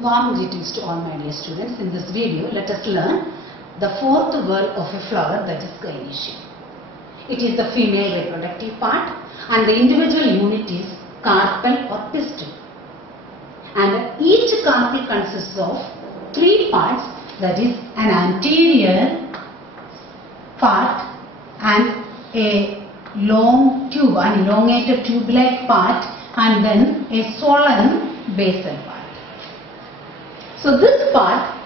Warm greetings to all my dear students. In this video, let us learn the fourth whorl of a flower, that is gynoecium. It is the female reproductive part and the individual unit is carpel or pistil. And each carpel consists of three parts, that is an anterior part and a long tube, an elongated tube-like part, and then a swollen basal part. So this part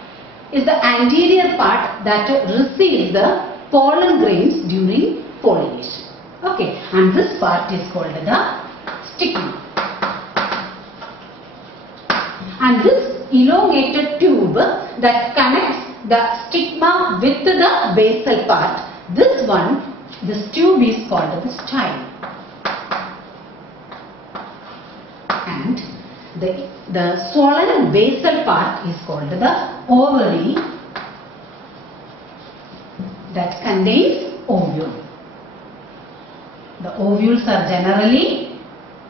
is the anterior part that receives the pollen grains during pollination. Okay, and this part is called the stigma. And this elongated tube that connects the stigma with the basal part, this tube is called the style. And the swollen basal part is called the ovary that contains ovule. The ovules are generally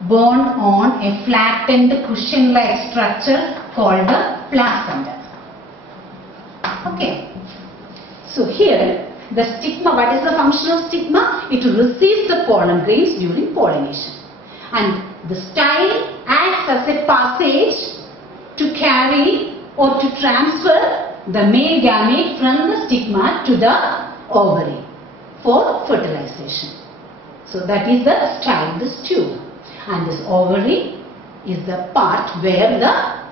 borne on a flattened cushion-like structure called the placenta. Okay. So here the stigma, what is the function of stigma? It receives the pollen grains during pollination. And the style acts as a passage to carry or to transfer the male gamete from the stigma to the ovary for fertilization. So that is the style, this tube. And this ovary is the part where the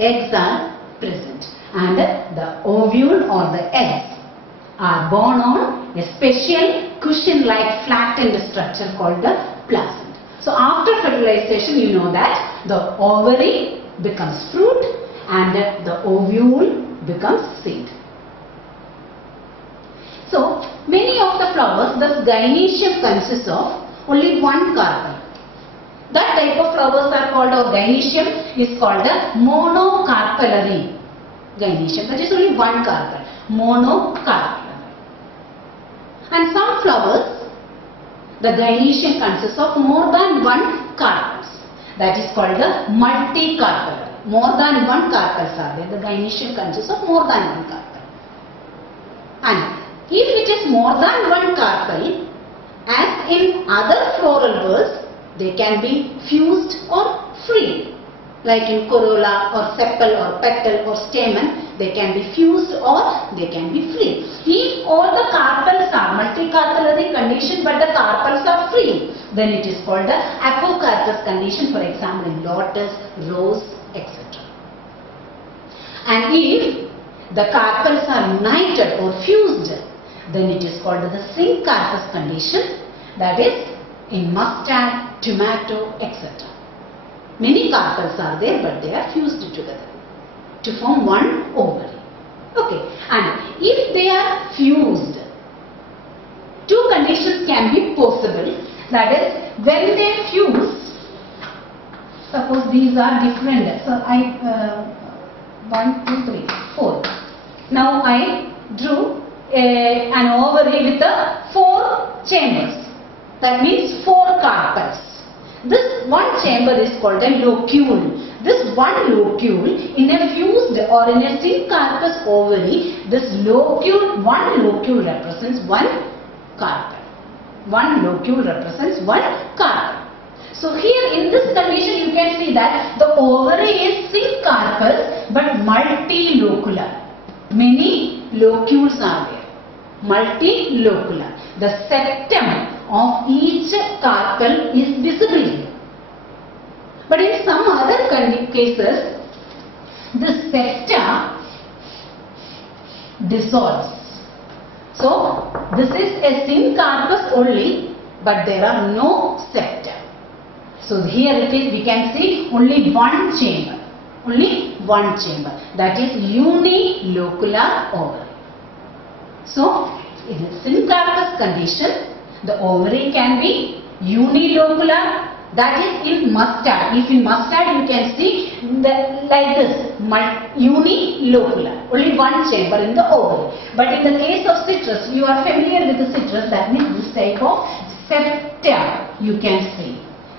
eggs are present. And the ovule or the eggs are borne on a special cushion-like flattened structure called the placenta. So after fertilization, you know that the ovary becomes fruit and the ovule becomes seed. So many of the flowers, the gynoecium consists of only one carpel. That type of flowers are called, or gynoecium is called a monocarpellary gynoecium. That is only one carpel, monocarpellary. And some flowers, the gynoecium consists of more than one carpels. That is called the multicarpellary. More than one carpels are there. The gynoecium consists of more than one carpel. And if it is more than one carpel, as in other floral whorls, they can be fused or free. Like in corolla or sepal or petal or stamen, they can be fused or they can be free. If all the carpels are multicarpellary condition but the carpels are free, then it is called the apocarpous condition, for example in lotus, rose, etc. And if the carpels are united or fused, then it is called the syncarpous condition, that is in mustard, tomato, etc. Many carpels are there but they are fused together to form one ovary. Okay, and if they are fused, two conditions can be possible. That is, when they fuse, suppose these are different. So I 1, 2, 3, 4. Now I drew an ovary with 4 chambers. That means 4 carpels. This one chamber is called a locule. This one locule in a fused or in a syncarpous ovary, this locule, one locule represents one carpel. One locule represents one carpel. So here in this condition you can see that the ovary is syncarpous but multilocular. Many locules are there. Multilocular. The septum of each carpel is visible here. But in some other cases, the septa dissolves. So this is a syncarpous only, but there are no septa. So here it is, we can see only one chamber. Only one chamber. That is unilocular ovary. So in a syncarpous condition, the ovary can be unilocular, that is in mustard. If in mustard you can see like this, unilocular, only one chamber in the ovary. But in the case of citrus, you are familiar with the citrus, that means this type of septa you can see.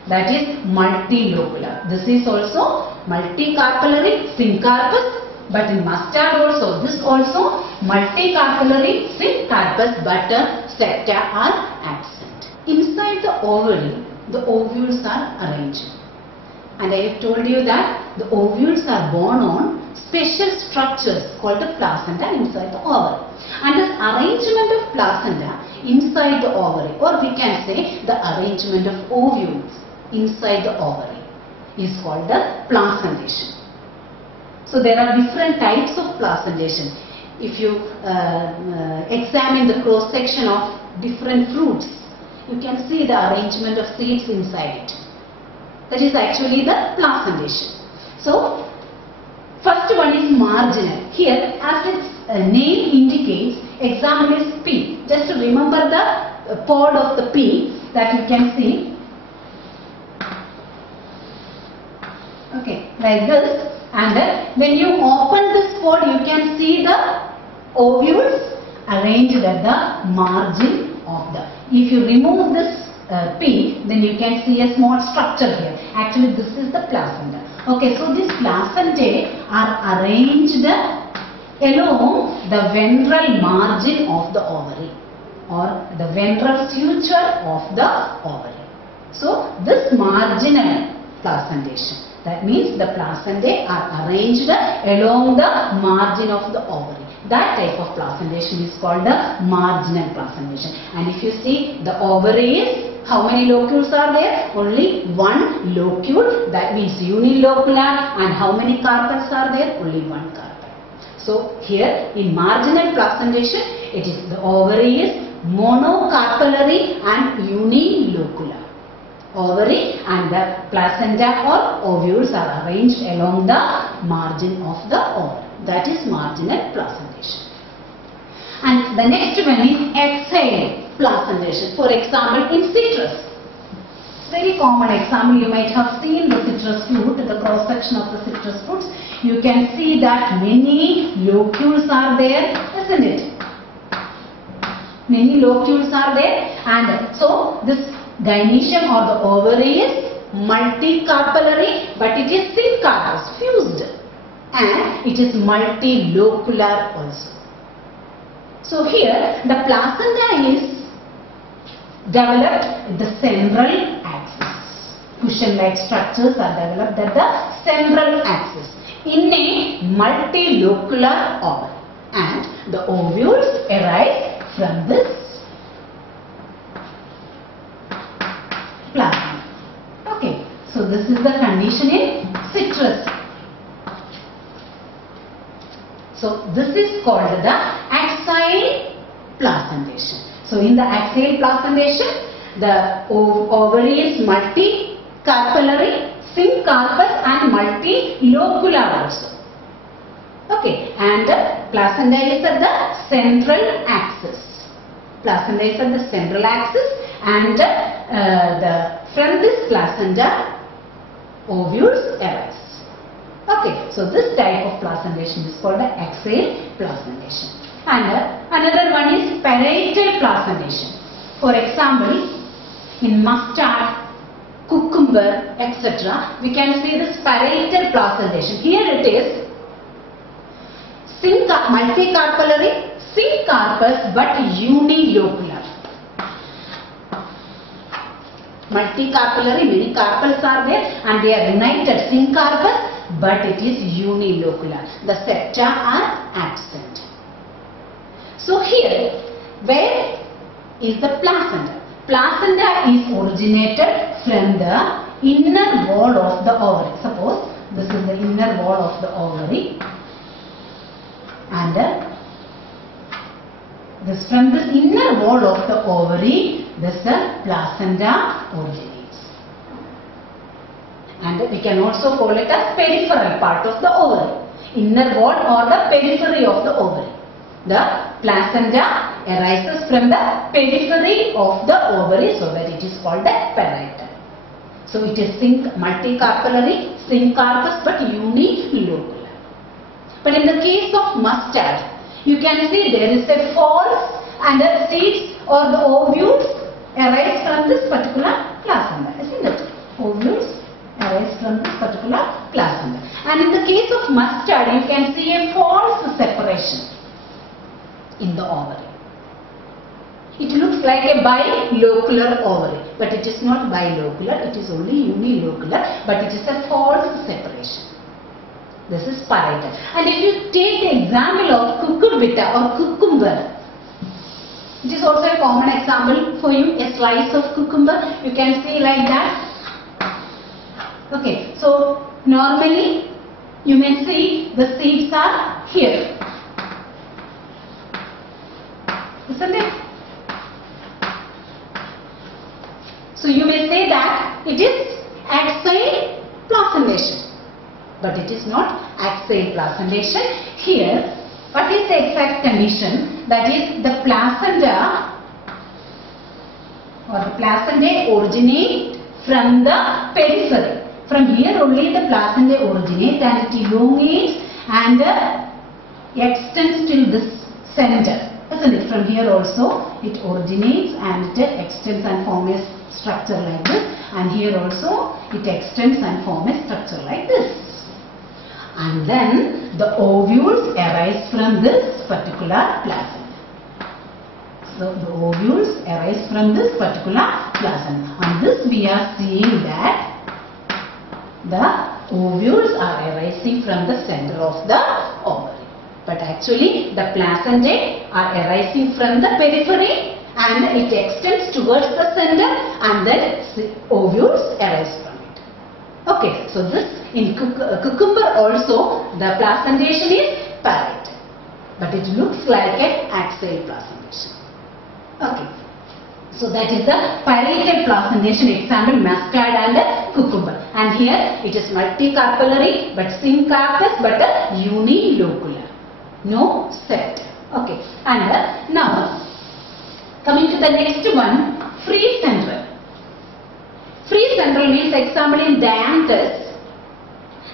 that is multilocular. This is also multicarpellary syncarpus, but in mustard also, this also multicarpellary syncarpus, but septa are absent. Inside the ovary, the ovules are arranged. And I have told you that the ovules are borne on special structures called the placenta inside the ovary. And this arrangement of placenta inside the ovary, or we can say the arrangement of ovules inside the ovary, is called the placentation. So there are different types of placentation. If you examine the cross section of different fruits, you can see the arrangement of seeds inside it. That is actually the placentation. So first one is marginal. Here, as its name indicates, example is pea. Just to remember the pod of the pea that you can see. Okay, like this. And when you open this pod, you can see the ovules arranged at the margin of the. If you remove this pea, then you can see a small structure here. Actually, this is the placenta. Okay, so these placentae are arranged along the ventral margin of the ovary, or the ventral suture of the ovary. So this marginal placentation, that means the placentae are arranged along the margin of the ovary. That type of placentation is called the marginal placentation. And if you see, the ovary is, how many locules are there? Only one locule, that means unilocular. And how many carpels are there? Only one carpel. So here in marginal placentation, it is the ovary is monocarpellary and unilocular. Ovary and the placenta or ovules are arranged along the margin of the ovary. That is marginal placentation. And the next one is exhaled placentation. For example, in citrus. Very common example, you might have seen the citrus fruit, the cross section of the citrus fruits. You can see that many locules are there, isn't it? Many locules are there, and so this gynoecium or the ovary is multicarpellary, but it is syncarpous, fused, and it is multilocular also. So here the placenta is developed at the central axis. Cushion-like structures are developed at the central axis in a multilocular ovary, and the ovules arise from this placenta. Okay, so this is the condition in citrus. So this is called the axial placentation. So in the axial placentation, the ovary is multicarpellary, syncarpous and multilocular also. Okay, and the placenta is at the central axis. Placenta is at the central axis, and from this placenta, ovules arise. Okay, so this type of placentation is called the axial placentation. And another one is parietal placentation. For example, in mustard, cucumber, etc., we can see this parietal placentation. Here it is multicarpellary, syncarpous but unilocular. Multicarpellary, many carpels are there and they are united, syncarpous, but it is unilocular. The septa are absent. So here, where is the placenta? Placenta is originated from the inner wall of the ovary. Suppose this is the inner wall of the ovary, and from this inner wall of the ovary, this placenta originates. And we can also call it as peripheral part of the ovary, inner wall or the periphery of the ovary. The placenta arises from the periphery of the ovary, so that it is called the parietal. So it is multicarpellary, syncarpous but unilocular. But in the case of mustard, you can see there is a false, and the seeds or the ovules arise from this particular placenta, isn't it? Ovules arise from this particular placenta. And in the case of mustard, you can see a false separation in the ovary. It looks like a bilocular ovary, but it is not bilocular, it is only unilocular, but it is a false separation. This is parietal. And if you take the example of cucurbita or cucumber, it is also a common example for you, a slice of cucumber, you can see like that. Okay, so normally you may see the seeds are here, isn't it? So you may say that it is axile placentation, but it is not axile placentation. Here, what is the exact condition? That is, the placenta or the placentae originate from the periphery. From here only the placentae originates and it elongates and extends till this center, isn't it? From here also it originates and it extends and forms a structure like this, and here also it extends and forms a structure like this. And then the ovules arise from this particular placenta. So the ovules arise from this particular placenta. On this we are seeing that the ovules are arising from the center of the ovary. But actually the placentae are arising from the periphery and it extends towards the center, and then ovules arise from it. Okay, so this in cucumber also the placentation is parietal, but it looks like an axial placentation. Okay, so that is the parietal placentation example, mustard and cucumber. And here it is multicarpellary but syncarpous but unilocular, no septum. Okay, and now coming to the next one, free central. Free central means, example in dianthus,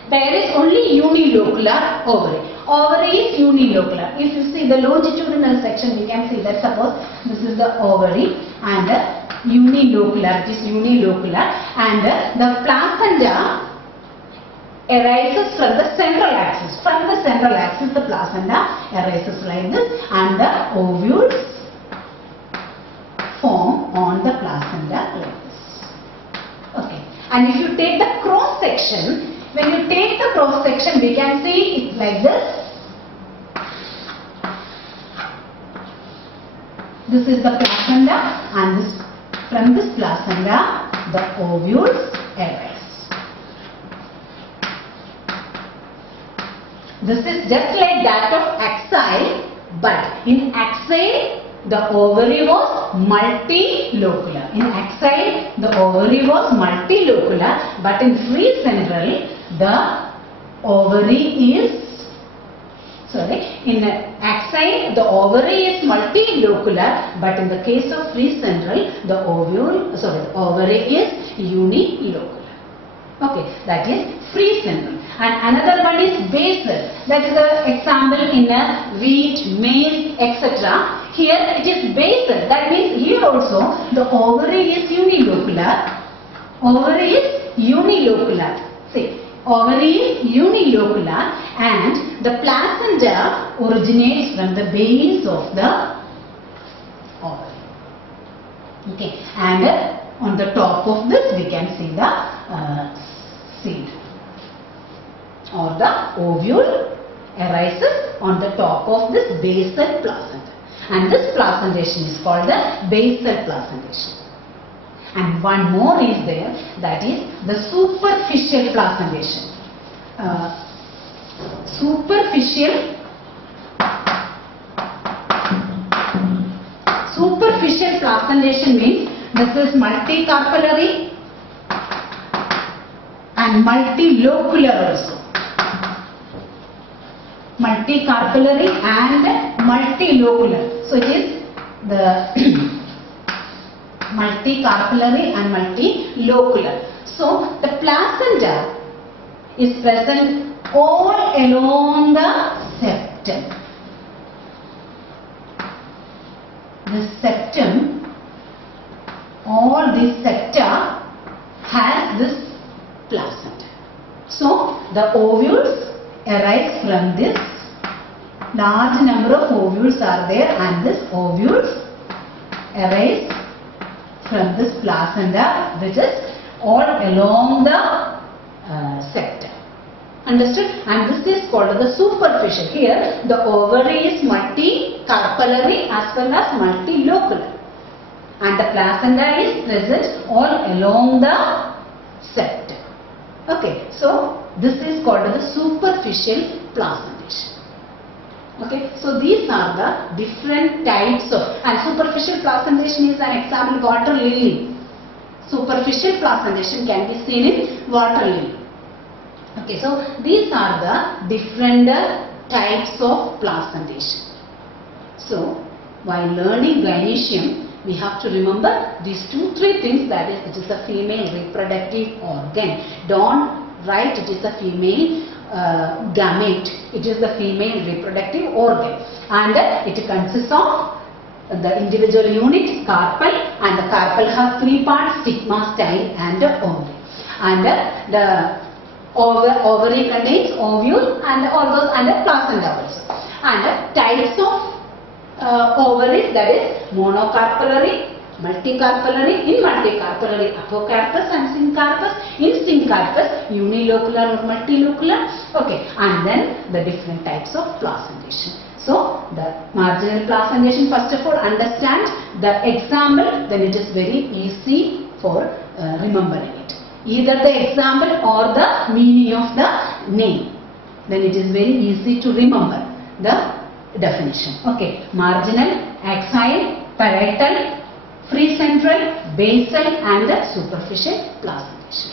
there is only unilocular ovary. Ovary is unilocular. If you see the longitudinal section, you can see that suppose this is the ovary and unilocular, it is unilocular, and the placenta arises from the central axis. From the central axis the placenta arises like this and the ovules form on the placenta like this. Okay, and if you take the cross section, when you take the cross section, we can see it like this. This is the placenta, and this, from this placenta the ovules arise. This is just like that of axile, but in axile the ovary was multilocular. In axile the ovary was multilocular, but in free central the ovary is, in axile the ovary is multilocular, but in the case of free central the ovary is unilocular. Okay, that is free central. And another one is basal. That is the example in wheat, maize, etc. Here it is basal. That means here also the ovary is unilocular. Ovary is unilocular. See, ovary is unilocular and the placenta originates from the base of the ovary. Okay, and on the top of this we can see the seed, or the ovule arises on the top of this basal placenta, and this placentation is called the basal placentation. And one more is there, that is the superficial placentation. Superficial placentation means this is multicarpellary and multilocular also. Multicarpellary and multilocular. So it is the multicarpellary and multilocular. So the placenta is present all along the septum. The septum, all these septa has this placenta. So the ovules arise from this. Large number of ovules are there, and this ovules arise from this placenta, which is all along the septum. Understood? And this is called the superficial. Here the ovary is multicarpellary as well as multilocular, and the placenta is present all along the septum. Okay, so this is called the superficial placentation. Okay, so these are the different types of, and superficial placentation is an example, water lily. Superficial placentation can be seen in water lily. Okay, so these are the different types of placentation. So while learning gynecium, we have to remember these 2-3 things, that is, it is a female reproductive organ. Don't write it is a female gamete. It is the female reproductive organ, and it consists of the individual unit, carpel, and the carpel has 3 parts: stigma, style, and ovary. And the ovary contains ovule and all those, and the placenta also. And types of ovaries, that is monocarpellary, multicarpellary. In multicarpellary, apocarpus and syncarpus. In syncarpus, unilocular or multilocular. Okay, and then the different types of placentation. So the marginal placentation, first of all, understand the example, then it is very easy for remembering it. Either the example or the meaning of the name, then it is very easy to remember the definition. Okay, marginal, axial, parietal, free central, basal, and the superficial placentation.